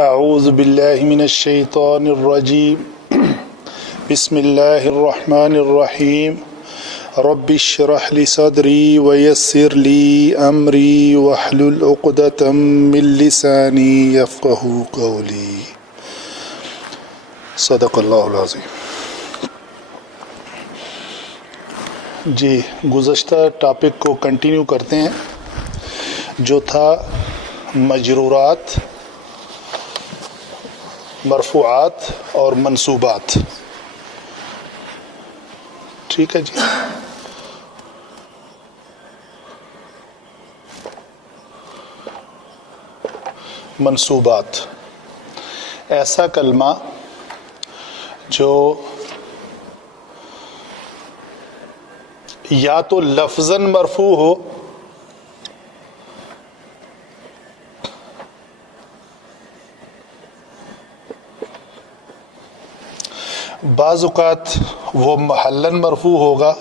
اعوذ باللہ من الشیطان الرجیم بسم اللہ الرحمن الرحیم رب اشرح لی صدری ویسر لی امری واحلل عقدۃ من لسانی یفقہوا قولی صدق اللہ العظیم۔ جی، گزشتہ ٹاپک کو کنٹینیو کرتے ہیں جو تھا مجرورات، مرفوعات اور منصوبات۔ ٹھیک ہے جی، منصوبات ایسا کلمہ جو یا تو لفظاً مرفوع ہو بعض اوقات وہ محلاً مرفوع ہوگا۔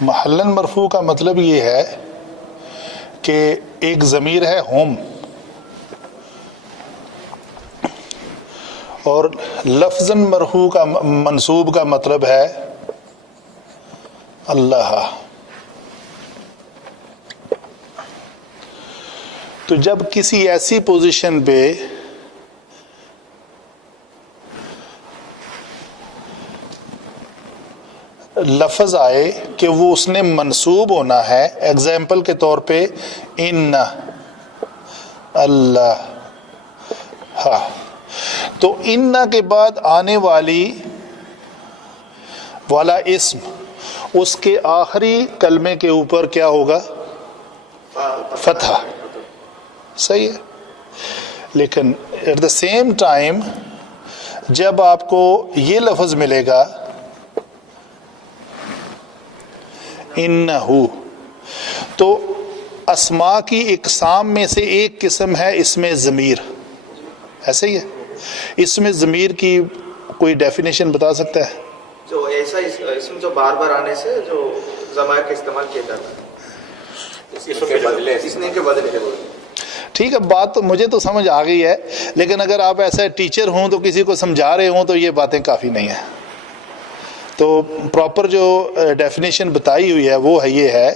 محلاً مرفوع کا مطلب یہ ہے کہ ایک ضمیر ہے ہم، اور لفظاً مرفوع کا منصوب کا مطلب ہے اللہ۔ تو جب کسی ایسی پوزیشن پہ لفظ آئے کہ وہ اس نے منصوب ہونا ہے، ایگزامپل کے طور پہ ان اللہ، تو ان کے بعد آنے والا اسم اس کے آخری کلمے کے اوپر کیا ہوگا؟ فتحہ۔ صحیح ہے، لیکن ایٹ دا سیم ٹائم جب آپ کو یہ لفظ ملے گا انہو، تو اسماء کی اقسام میں سے ایک قسم ہے اسم ضمیر، ایسے ہی ہے؟ اسم ضمیر کی کوئی ڈیفینیشن بتا سکتا ہے؟ جو ایسا اسم جو بار بار آنے سے جو ضمائر کا استعمال کیا جاتا ہے، اس نے کے بدلے۔ ٹھیک ہے، بات تو مجھے تو سمجھ آ گئی ہے، لیکن اگر آپ ایسا ٹیچر ہوں تو کسی کو سمجھا رہے ہوں تو یہ باتیں کافی نہیں ہیں۔ تو پراپر جو ڈیفینیشن بتائی ہوئی ہے وہ یہ ہے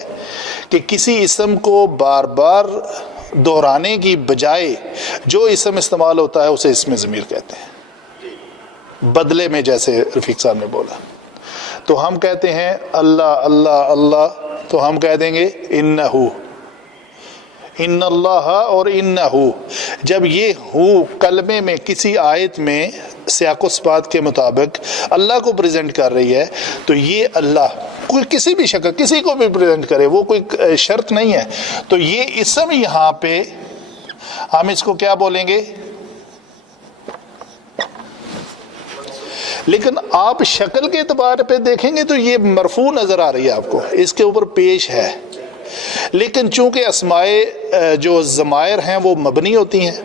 کہ کسی اسم کو بار بار دہرانے کی بجائے جو اسم استعمال ہوتا ہے اسے اسم ضمیر کہتے ہیں، بدلے میں، جیسے رفیق صاحب نے بولا۔ تو ہم کہتے ہیں اللہ اللہ اللہ، تو ہم کہہ دیں گے انہو، ان اللہ اور انہو۔ جب یہ ہو کلمے میں کسی آیت میں سیاق و سباق کے مطابق اللہ کو پریزنٹ کر رہی ہے تو یہ اللہ کوئی کسی بھی شکل کسی کو بھی پریزنٹ کرے، وہ کوئی شرط نہیں ہے، تو یہ اسم یہاں پہ ہم اس کو کیا بولیں گے؟ لیکن آپ شکل کے اعتبار پہ دیکھیں گے تو یہ مرفوع نظر آ رہی ہے آپ کو، اس کے اوپر پیش ہے، لیکن چونکہ اسمائے جو ضمائر ہیں وہ مبنی ہوتی ہیں،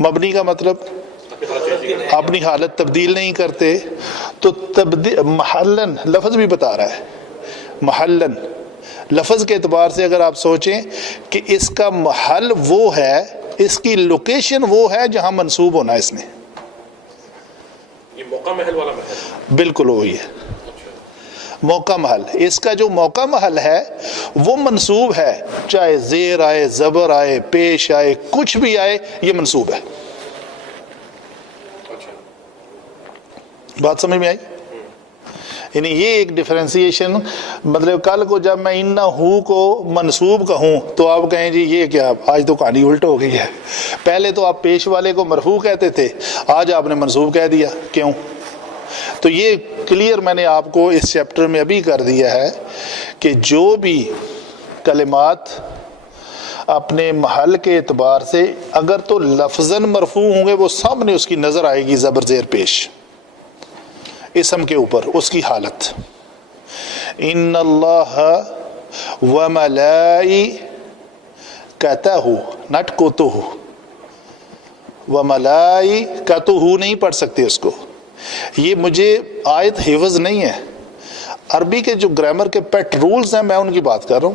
مبنی کا مطلب اپنی حالت تبدیل نہیں کرتے، تو محلن لفظ بھی بتا رہا ہے، محلن لفظ کے اعتبار سے اگر آپ سوچیں کہ اس کا محل وہ ہے، اس کی لوکیشن وہ ہے جہاں منصوب ہونا ہے اس نے، یہ موقع محل والا محل بالکل وہی ہے موقع محل۔ اس کا جو موقع محل ہے وہ منصوب ہے، چاہے زیر آئے، زبر آئے، پیش آئے، کچھ بھی آئے، یہ منصوب ہے۔ بات سمجھ میں آئی؟ یعنی یہ ایک ڈیفرینسیشن، مطلب کل کو جب میں انہو کو منصوب کہوں تو آپ کہیں جی یہ کیا، آج تو کہانی الٹ ہو گئی ہے، پہلے تو آپ پیش والے کو مرفوع کہتے تھے، آج آپ نے منصوب کہہ دیا، کیوں؟ تو یہ کلیئر میں نے آپ کو اس چیپٹر میں ابھی کر دیا ہے کہ جو بھی کلمات اپنے محل کے اعتبار سے اگر تو لفظاً مرفوع ہوں گے وہ سامنے اس کی نظر آئے گی زبر زیر پیش اسم کے اوپر اس کی حالت۔ ان اللہ وملائکتہ، نٹ کوتہ، وملائکتہ نہیں پڑھ سکتے اس کو، یہ مجھے آیت حفظ نہیں ہے، عربی کے جو گرامر کے پیٹ رولز ہیں میں ان کی بات کر رہا ہوں۔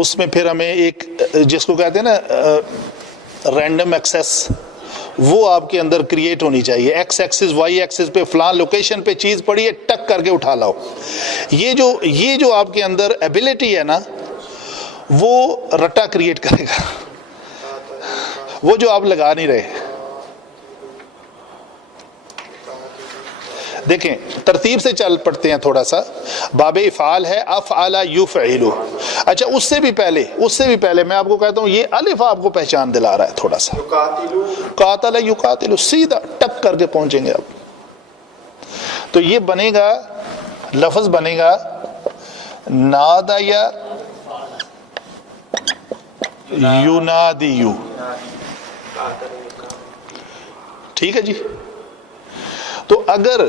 اس میں پھر ہمیں ایک جس کو کہتے ہیں نا رینڈم ایکسیس، وہ آپ کے اندر کریٹ ہونی چاہیے. ایکس ایکسس وائی ایکسس پہ فلان لوکیشن پہ چیز پڑی ہے، ٹک کر کے اٹھا لاؤ. یہ جو آپ کے اندر ایبلٹی ہے نا، وہ رٹا کریٹ کرے گا، وہ جو آپ لگا نہیں رہے. دیکھیں ترتیب سے چل پڑتے ہیں تھوڑا سا. باب افعال ہے افعل یفعل. اچھا اس سے بھی پہلے میں آپ کو کہتا ہوں یہ الف آپ کو پہچان دلا رہا ہے تھوڑا سا. قاتل یقاتل، سیدھا ٹک کر کے پہنچیں گے آپ. تو یہ بنے گا، لفظ بنے گا نادا یا یونادیو. ٹھیک ہے جی. تو اگر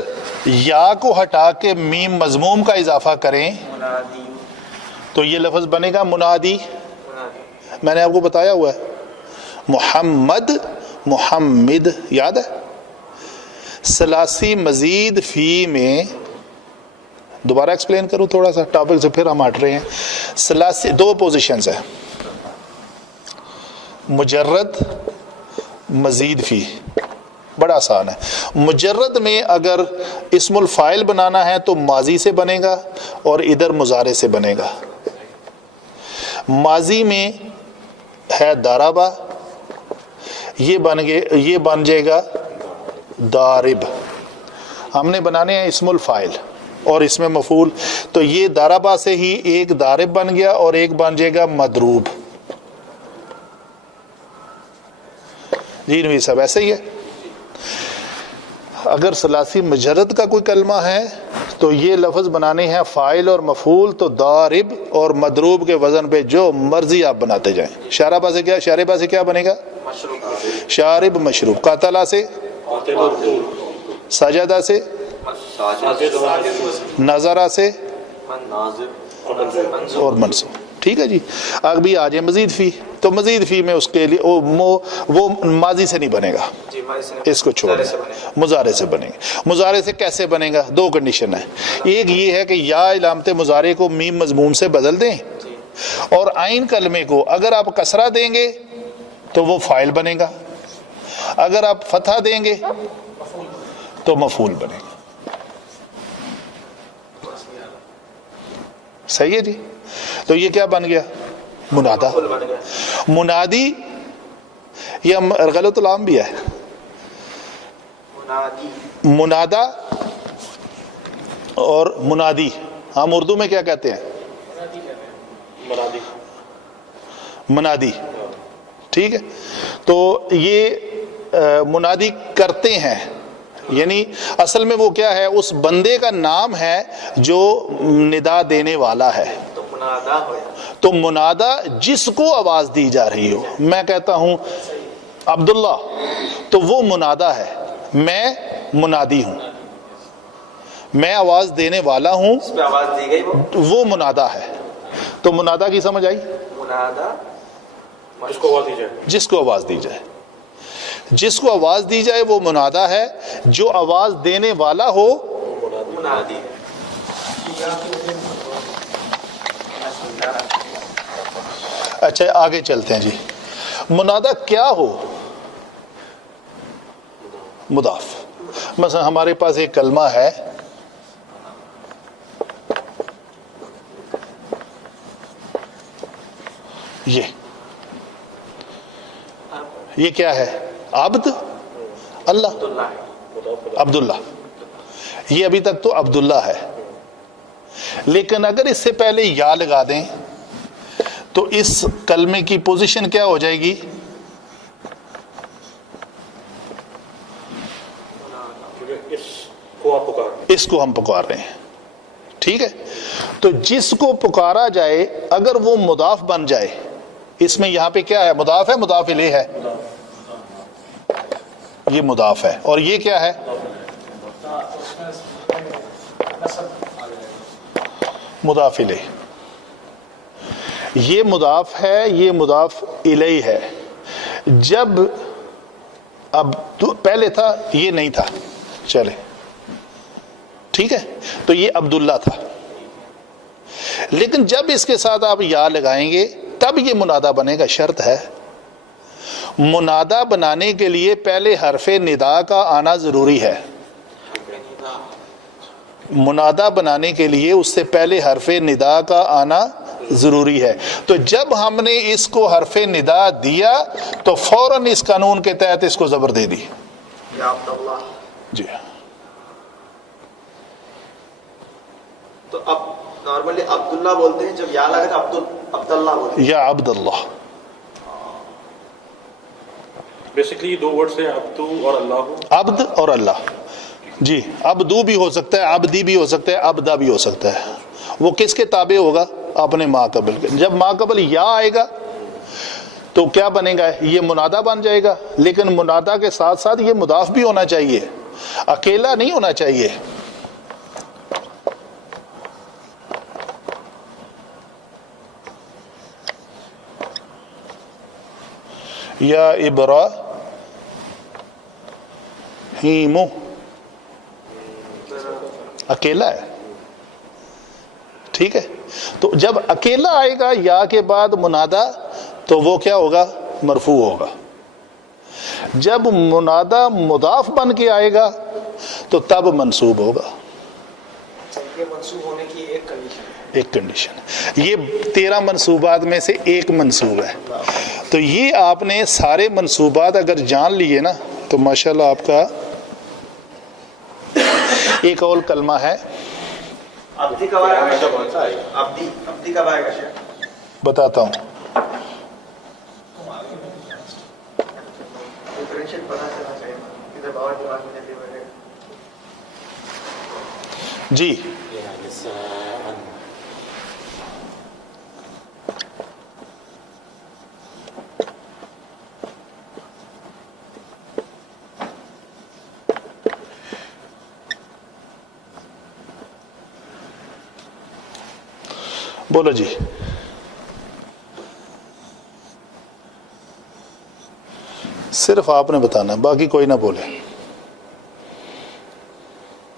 یا کو ہٹا کے میم مضموم کا اضافہ کریں تو یہ لفظ بنے گا منادی. میں نے آپ کو بتایا ہوا ہے محمد محمد، یاد ہے. ثلاثی مزید فی میں دوبارہ ایکسپلین کروں تھوڑا سا ٹاپک سے، پھر ہم ہٹ رہے ہیں. ثلاثی دو پوزیشنز ہیں، مجرد مزید فی. بڑا آسان ہے. مجرد میں اگر اسم الفاعل بنانا ہے تو ماضی سے بنے گا اور ادھر مضارع سے بنے گا. ماضی میں ہے داربا، یہ بن جائے گا دارب. ہم نے بنانے ہیں اسم الفاعل اور اس میں مفعول، تو یہ داربا سے ہی ایک دارب بن گیا اور ایک بن جائے گا مدروب. جی نوی صاحب ایسے ہی ہے. اگر ثلاثی مجرد کا کوئی کلمہ ہے تو یہ لفظ بنانے ہیں فاعل اور مفعول، تو دارب اور مدروب کے وزن پہ جو مرضی آپ بناتے جائیں. شاربہ سے کیا بنے گا؟ شارب مشروب. قاتلہ سے، سجدہ سے، نظرہ سے اور منصوب. ٹھیک ہے جی. ابھی آ جائے مزید فی. تو مزید فی میں اس کے لیے وہ ماضی سے نہیں بنے گا، اس کو چھوڑ مضارع سے بنے گا. مضارع سے کیسے بنے گا؟ دو کنڈیشن ہے. ایک یہ ہے کہ یا علامت مضارع کو میم مضموم سے بدل دیں، اور عین کلمے کو اگر آپ کسرہ دیں گے تو وہ فاعل بنے گا، اگر آپ فتحہ دیں گے تو مفعول بنے گا. صحیح ہے جی. تو یہ کیا بن گیا؟ منادا. منادی یہ غلط العام بھی ہے. منادا اور منادی ہم اردو میں کیا کہتے ہیں؟ منادی. ٹھیک ہے. تو یہ منادی کرتے ہیں، یعنی اصل میں وہ کیا ہے؟ اس بندے کا نام ہے جو ندا دینے والا ہے. تو منادا جس کو آواز دی جا رہی ہو. میں کہتا ہوں عبداللہ، تو وہ منادا ہے. میں منادی ہوں، میں آواز دینے والا ہوں، وہ منادا ہے. تو منادا کی سمجھ آئی؟ جس کو آواز دی جائے، جس کو آواز دی جائے، جس کو آواز دی جائے وہ منادا ہے. جو آواز دینے والا ہو منادی. اچھا آگے چلتے ہیں جی. منادا کیا ہو؟ مضاف. مثلا ہمارے پاس ایک کلمہ ہے یہ کیا ہے؟ عبد اللہ، عبداللہ. یہ ابھی تک تو عبداللہ ہے، لیکن اگر اس سے پہلے یا لگا دیں تو اس کلمے کی پوزیشن کیا ہو جائے گی؟ اس کو ہم پکار رہے ہیں. ٹھیک ہے. تو جس کو پکارا جائے اگر وہ مضاف بن جائے، اس میں یہاں پہ کیا ہے؟ مضاف ہے، مضاف الیہ ہے. یہ مضاف ہے اور یہ کیا ہے؟ مضاف الیہ. یہ مضاف ہے، یہ مضاف الیہ ہے. جب اب پہلے تھا یہ نہیں تھا، چلے ٹھیک ہے. تو یہ عبداللہ تھا. لیکن جب اس کے ساتھ آپ یا لگائیں گے تب یہ منادا بنے گا. شرط ہے منادا بنانے کے لیے پہلے حرف ندا کا آنا ضروری ہے. منادا بنانے کے لیے اس سے پہلے حرف ندا کا آنا ضروری ہے. تو جب ہم نے اس کو حرف ندا دیا تو فوراً اس قانون کے تحت اس کو زبر دے دی. یا عبداللہ. جی تو اب نارملی عبداللہ بولتے ہیں, جب یا لگا تو عبداللہ بولتے ہیں. یا عبد اللہ. بیسکلی دو ورڈز ہیں, عبدو اور اللہ. عبد اور اللہ. جی عبدو بھی ہو سکتا ہے, عبدی بھی ہو سکتا ہے, عبدہ بھی ہو سکتا ہے. وہ کس کے تابع ہوگا؟ اپنے ما قبل کے. جب ما قبل یا آئے گا تو کیا بنے گا؟ یہ منادا بن جائے گا. لیکن منادا کے ساتھ ساتھ یہ مضاف بھی ہونا چاہیے, اکیلا نہیں ہونا چاہیے. یا ابراہیم اکیلا ہے, ٹھیک ہے. تو جب اکیلا آئے گا یا کے بعد منادا تو وہ کیا ہوگا؟ مرفوع ہوگا. جب منادا مضاف بن کے آئے گا تو تب منصوب ہوگا. یہ منصوب ہونے کی ایک کنڈیشن ہے. ایک کنڈیشن. یہ 13 منصوبات میں سے ایک منصوب ہے. تو یہ آپ نے سارے منصوبات اگر جان لیے نا تو ماشاءاللہ آپ کا. ایک اور کلمہ ہے عبدی کب آئے گا؟ عبدی کب آئے گا شیخ؟ بتاتا ہوں. ڈفرینشیٹ پتہ چلنا چاہیے کدھر باور دماغ میں جلدی بڑھے. جی بولو جی. صرف آپ نے بتانا, باقی کوئی نہ بولے,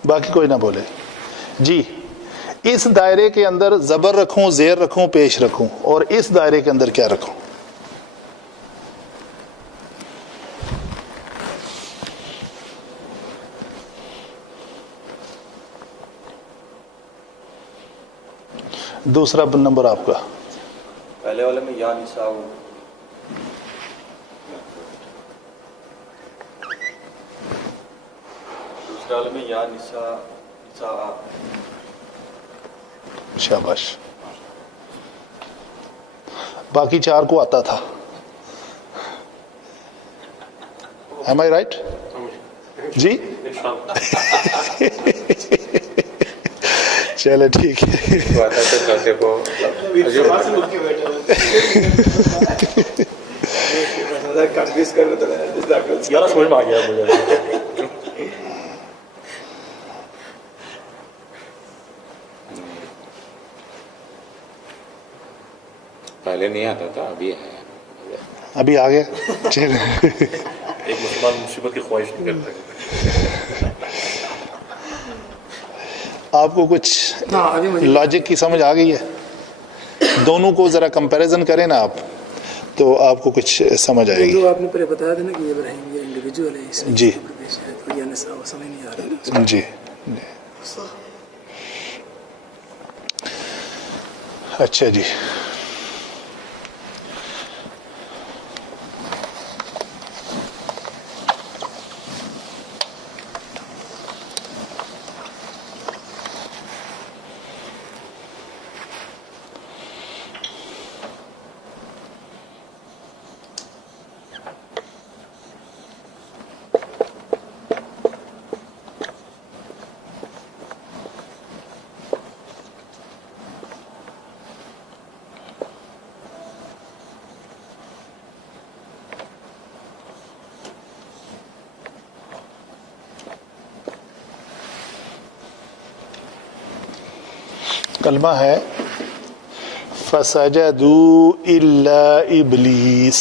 باقی کوئی نہ بولے. جی اس دائرے کے اندر زبر رکھوں, زیر رکھوں, پیش رکھوں, اور اس دائرے کے اندر کیا رکھوں؟ دوسرا نمبر آپ کا پہلے والے میں یا نساء, دوسرے والے میں یا نساء. شاباش. باقی 4 کو آتا تھا. Am I right? جی چلے ٹھیک ہے. یار سمجھ میں آ گیا مجھے. پہلے نہیں آتا تھا, ابھی ہے. ابھی آ گیا. ایک مسلمان مصیبت کی خواہش نہیں کرتا. آپ کو کچھ لاجک کی سمجھ آ گئی ہے؟ دونوں کو ذرا کمپیریزن کریں نا آپ تو آپ کو کچھ سمجھ آئے گی. جو آپ نے پہلے بتایا تھا نا کہ ابراہیم یہ انڈیویجول ہے, اس میں جی یہ نساء سمجھ نہیں آ رہا. جی اچھا جی. کلمہ ہے فسجدوا الا ابلیس.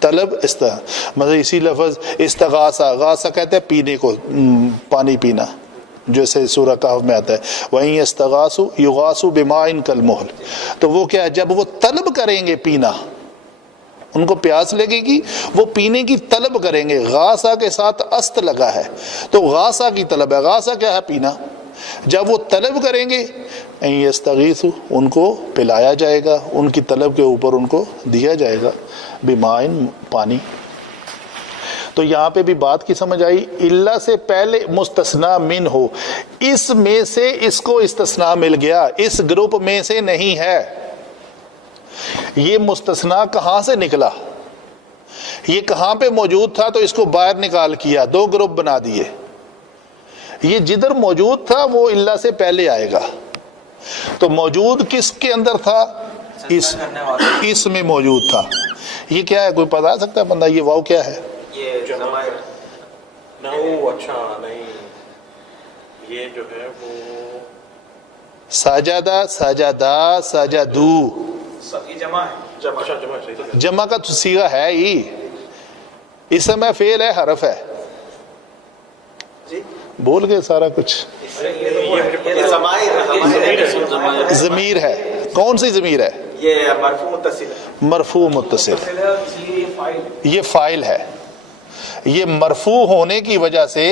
طلب مطلب اسی لفظ استغاثہ، غاثہ کہتے ہیں پینے کو، پانی پینا، جیسے سورہ کہف میں آتا ہے وَإِن يَسْتَغَاثُوا يُغَاثُوا بِمَاءٍ كَالْمُهْلِ، تو وہ کیا ہے، جب وہ طلب کریں گے پینا، ان کو پیاس لگے گی، وہ پینے کی طلب کریں گے، غاثہ کے ساتھ است لگا ہے تو غاثہ کی طلب ہے، غاثہ کیا ہے، پینا، جب وہ طلب کریں گے ان یستغیثوا، ان کو پلایا جائے گا، ان کی طلب کے اوپر ان کو دیا جائے گا، بمائن، پانی۔ تو یہاں پہ بھی بات کی سمجھ آئی، اللہ سے پہلے مستثنا من ہو، اس میں سے اس کو استثناء مل گیا، اس گروپ میں سے نہیں ہے۔ یہ مستثنا کہاں سے نکلا، یہ کہاں پہ موجود تھا تو اس کو باہر نکال کیا، دو گروپ بنا دیے۔ یہ جدھر موجود تھا وہ اللہ سے پہلے آئے گا، تو موجود کس کے اندر تھا، اس میں موجود تھا۔ یہ کیا ہے، کوئی بتا سکتا ہے بندہ یہ واو کیا ہے؟ یہ ضمائر نو، اچھا نہیں، یہ جو ہے وہ ساجدہ، ساجدہ، ساجدو، یہ جمع ہے، اچھا جمع صحیح ہے۔ جمع کا تو صیغہ ہے ہی، اسم ہے، فعل ہے، حرف ہے، جی بول گئے سارا کچھ۔ یہ ضمائر ضمیر ہے، کون سی ضمیر ہے؟ یہ مرفوع متصل ہے، مرفوع متصل، یہ فائل یہ فاعل ہے، یہ مرفوع ہونے کی وجہ سے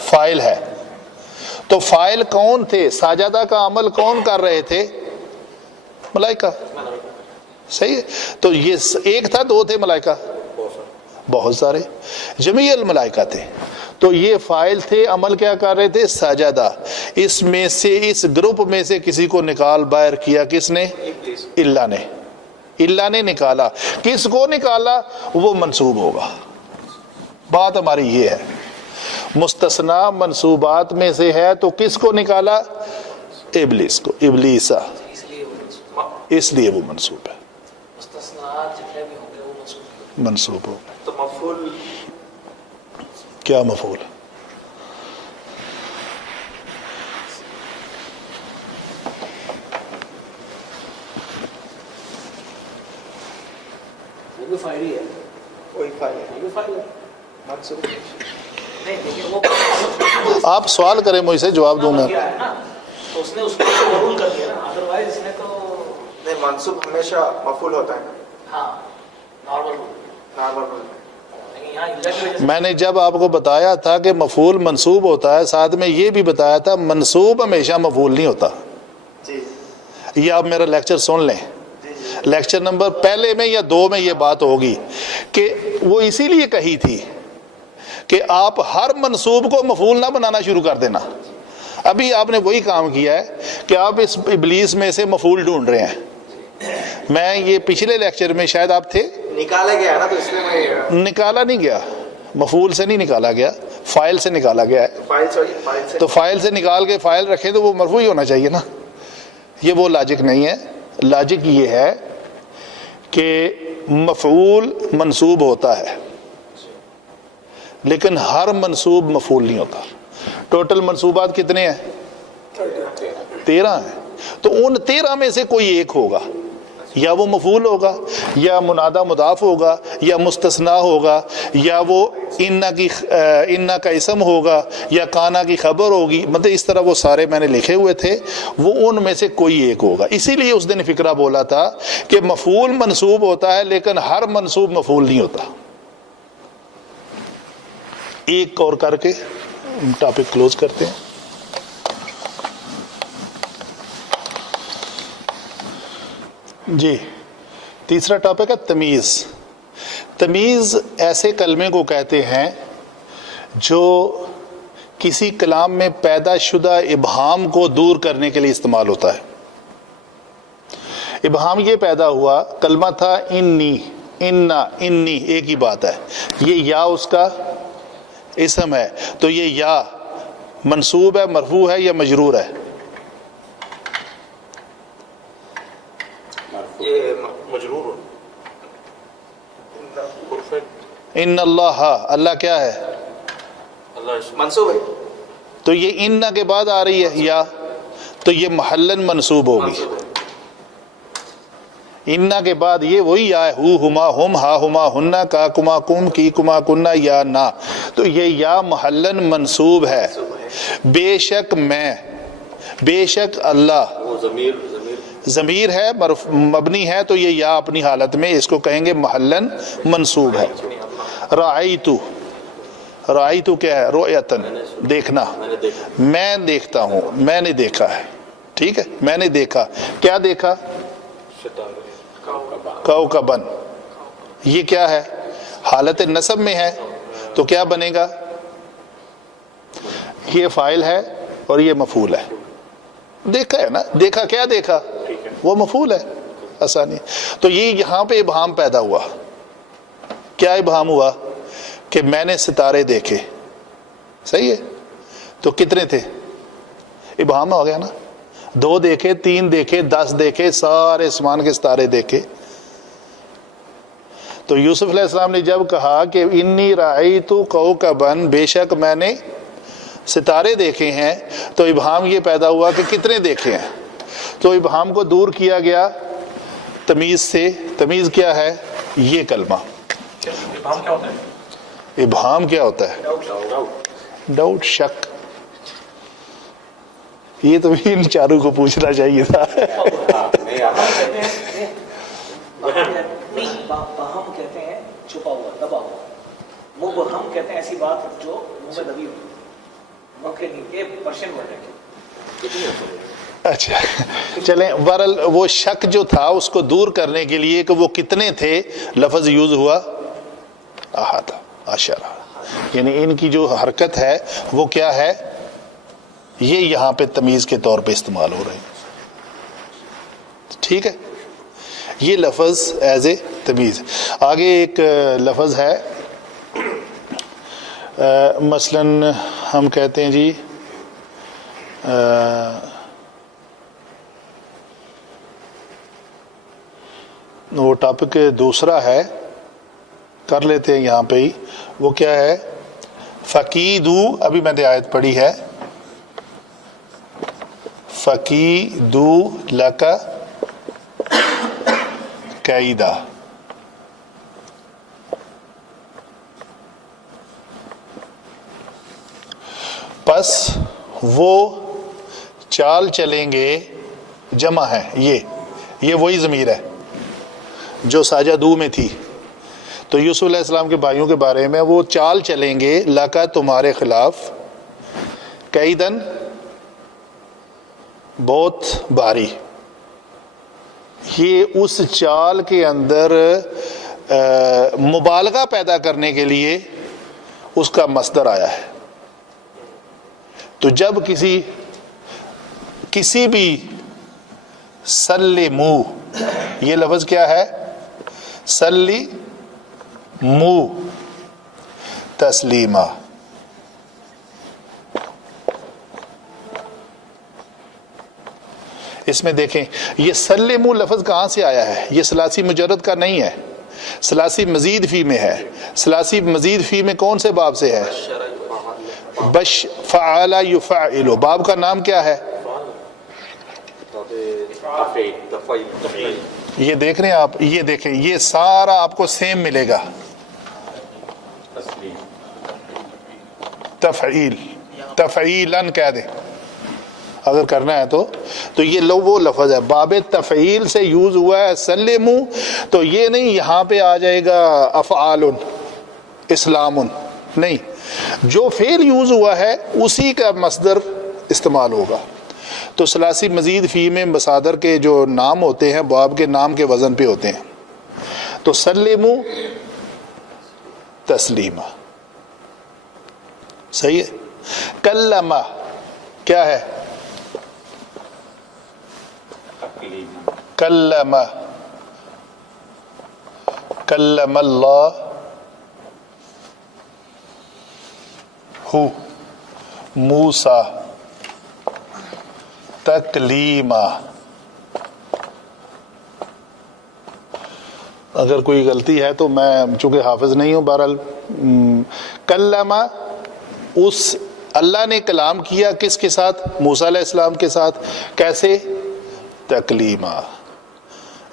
فاعل ہے۔ تو فاعل کون تھے، ساجدہ کا عمل کون کر رہے تھے، ملائکہ، صحیح ہے۔ تو یہ ایک تھا، دو تھے ملائکہ، بہت سارے، جمیع الملائکہ تھے۔ تو یہ فاعل تھے، عمل کیا کر رہے تھے، ساجدہ۔ اس میں سے، اس گروپ میں سے کسی کو نکال باہر کیا، کس نے، اللہ نے، اللہ نے نکالا۔ کس کو نکالا، وہ منسوب ہوگا۔ بات ہماری یہ ہے، مستثنا منصوبات میں سے ہے تو کس کو نکالا، ابلیس کو، ابلیسا، اس لیے وہ منسوب ہے، مستثنیات جتنے بھی ہوں گے وہ منسوخ منسوب ہوگا۔ تو مفعول کیا مفعول؟ وہ بھی فائل ہی ہے، کوئی فائل وہ بھی فائل ہے۔ منصوب نہیں، لیکن وہ آپ سوال کریں مجھ سے، جواب دوں میں۔ کیا ہے نا، تو اس نے اس کو قبول کر دیا نا، ادروائز اس نے تو نہیں، منصوب ہمیشہ مفعول ہوتا ہے نا، ہاں نارمل، نارمل۔ لیکن یہاں اللہ کی وجہ سے میں نے جب آپ کو بتایا تھا کہ مفعول منصوب ہوتا ہے، ساتھ میں یہ بھی بتایا تھا منصوب ہمیشہ مفعول نہیں ہوتا۔ جی یہ آپ میرا لیکچر سن لیں، لیکچر نمبر پہلے میں یا 2 میں یہ بات ہوگی کہ وہ اسی لیے کہی تھی کہ آپ ہر منصوب کو مفعول نہ بنانا شروع کر دینا۔ ابھی آپ نے وہی کام کیا ہے کہ آپ اس ابلیس میں سے مفعول ڈھونڈ رہے ہیں۔ میں یہ پچھلے لیکچر میں شاید آپ تھے، نکالا گیا نا، تو اس لیے میں نکالا نہیں گیا، مفعول سے نہیں نکالا گیا، فاعل سے نکالا گیا ہے۔ فائل سے تو فاعل سے نکال کے فاعل رکھیں تو وہ مرفوع ہی ہونا چاہیے نا۔ یہ وہ لاجک نہیں ہے، لاجک یہ ہے کہ مفعول منصوب ہوتا ہے لیکن ہر منصوب مفعول نہیں ہوتا۔ ٹوٹل منصوبات کتنے ہیں، 13 ہیں، تو ان 13 میں سے کوئی ایک ہوگا، یا وہ مفعول ہوگا، یا منادہ مضاف ہوگا، یا مستثنا ہوگا، یا وہ انا کا اسم ہوگا، یا کانا کی خبر ہوگی، مطلب اس طرح وہ سارے میں نے لکھے ہوئے تھے، وہ ان میں سے کوئی ایک ہوگا۔ اسی لیے اس دن فقرہ بولا تھا کہ مفعول منصوب ہوتا ہے لیکن ہر منصوب مفعول نہیں ہوتا۔ ایک اور کر کے ٹاپک کلوز کرتے ہیں۔ جی، تیسرا ٹاپک ہے تمیز۔ تمیز ایسے کلمے کو کہتے ہیں جو کسی کلام میں پیدا شدہ ابہام کو دور کرنے کے لیے استعمال ہوتا ہے۔ ابہام یہ پیدا ہوا، کلمہ تھا انی، انا، انی، ایک ہی بات ہے، یہ یا اس کا اسم ہے، تو یہ یا منصوب ہے، مرفوع ہے یا مجرور ہے؟ یہ مجرور ان اللہ، اللہ کیا ہے، اللہ اسم منصوب ہے، تو یہ ان کے بعد آ رہی ہے یا، تو یہ محلن منصوب ہوگی، منصوب ہے، انا کے بعد یہ وہی یا ہو ہما ہم ہا ہما ہننا کا کما کم کی کما کننا یا نا، تو یہ یا محلن منصوب ہے. بے شک میں، بے شک اللہ، وہ ضمیر ہے مبنی ہے، تو یہ یا اپنی حالت میں اس کو کہیں گے محلن منصوب ہے. رأیتو، رأیتو کیا ہے؟ رؤیتن، دیکھنا. میں دیکھتا ہوں، میں نے دیکھا ہے. ٹھیک ہے، میں نے دیکھا. کیا دیکھا؟ کوكبن. یہ کیا ہے؟ حالت نصب میں ہے، تو کیا بنے گا؟ یہ فاعل ہے اور یہ مفعول ہے. دیکھا ہے نا، دیکھا کیا دیکھا؟ وہ مفعول ہے. آسانی. تو یہ یہاں پہ ابہام پیدا ہوا. کیا ابہام ہوا؟ کہ میں نے ستارے دیکھے. صحیح ہے، تو کتنے تھے؟ ابہام ہو گیا نا. 2 دیکھے، 3 دیکھے، 10 دیکھے، سارے آسمان کے ستارے دیکھے. تو یوسف علیہ السلام نے جب کہا کہ انی رأیت کوکبن، بے شک میں نے ستارے دیکھے ہیں، تو ابہام یہ پیدا ہوا کہ کتنے دیکھے ہیں. تو ابہام کو دور کیا گیا تمیز سے. تمیز کیا ہے؟ یہ کلمہ. ابہام کیا ہوتا ہے؟ ابہام کیا ہوتا ہے؟ ڈاؤٹ، شک. یہ تو ان چاروں کو پوچھنا چاہیے تھا. بہم کہتے ہیں چھپا ہوا، دبا ہوا. مبہم کہتے ہیں ایسی بات جو منہ میں دبی ہوئی، موقع نہیں. یہ پرشین ورڈ ہے. اچھا چلیں، بہرحال وہ شک جو تھا اس کو دور کرنے کے لیے کہ وہ کتنے تھے، لفظ یوز ہوا احد، عشرہ. یعنی ان کی جو حرکت ہے وہ کیا ہے؟ یہ یہاں پہ تمیز کے طور پہ استعمال ہو رہے ہیں. ٹھیک ہے، یہ لفظ ایز اے تمیز. آگے ایک لفظ ہے، مثلاً ہم کہتے ہیں جی وہ ٹاپک دوسرا ہے، کر لیتے ہیں یہاں پہ ہی. وہ کیا ہے؟ فقیدو. ابھی میں نے آیت پڑھی ہے، فقیدو لکا قیدا. پس وہ چال چلیں گے. جمع ہے یہ وہی ضمیر ہے جو ساجدو میں تھی. تو یوسف علیہ السلام کے بھائیوں کے بارے میں، وہ چال چلیں گے لکا تمہارے خلاف، قیدن بہت بھاری. یہ اس چال کے اندر مبالغہ پیدا کرنے کے لیے اس کا مصدر آیا ہے. تو جب کسی بھی سلمو، یہ لفظ کیا ہے؟ سلمو تسلیما. اس میں دیکھیں یہ سلمو لفظ کہاں سے آیا ہے؟ یہ ثلاثی مجرد کا نہیں ہے، ثلاثی مزید فی میں ہے. ثلاثی مزید فی میں کون سے باب سے ہے؟ بش فعال یفعل. باب کا نام کیا ہے؟ یہ دیکھ رہے ہیں آپ، یہ دیکھیں، یہ سارا آپ کو سیم ملے گا. تفعیل، تفعیلن کہہ دیں اگر کرنا ہے تو یہ وہ لفظ ہے باب تفعیل سے یوز ہوا ہے. سلمو تو یہ نہیں یہاں پہ آ جائے گا افعال اسلام، نہیں، جو فعل یوز ہوا ہے اسی کا مصدر استعمال ہوگا. تو ثلاثی مزید فی میں مصادر کے جو نام ہوتے ہیں باب کے نام کے وزن پہ ہوتے ہیں. تو سلمو تسلیما. صحیح ہے. کلمہ کیا ہے؟ کلمہ، کلم اللہ ہو موسیٰ تکلیما. اگر کوئی غلطی ہے تو میں چونکہ حافظ نہیں ہوں، بہرحال کلمہ، اس اللہ نے کلام کیا کس کے ساتھ؟ موسیٰ علیہ السلام کے ساتھ. کیسے؟ تکلیما.